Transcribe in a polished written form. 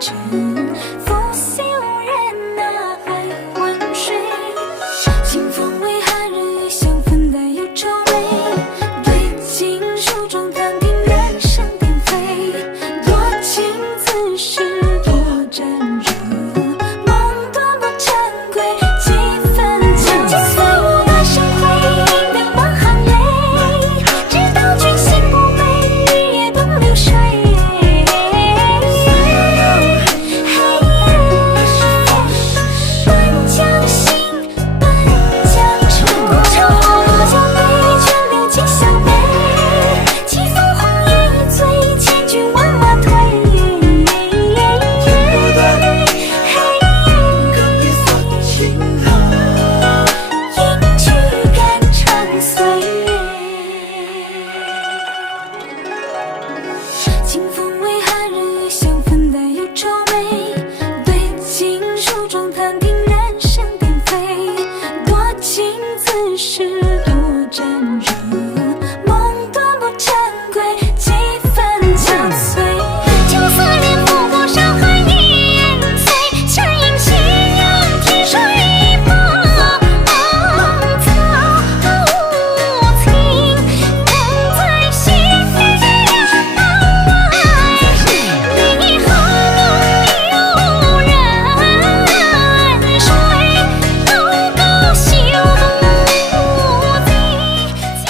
真，拂袖人呐还昏睡。清风为寒日月香氛带有皱眉，对镜梳妆弹定人声颠飞，多情自是多沾惹，梦断不珍贵，几分憔悴。我大声回应的满含泪，直到君心不美，日夜等流水。半江心，半江愁，长花落下泪，全流进小杯。几封红叶一醉，千军万马退。更一锁情河，应去肝肠岁月。清风为寒日月香氛带有皱眉，对镜梳妆弹定人声颠飞，多情自是多沾惹，梦断不珍贵，几分憔悴。酒色恋不过山海年岁，沉吟夕阳天水波，草无情，更在心人外。你何能留人水，高高修不尽。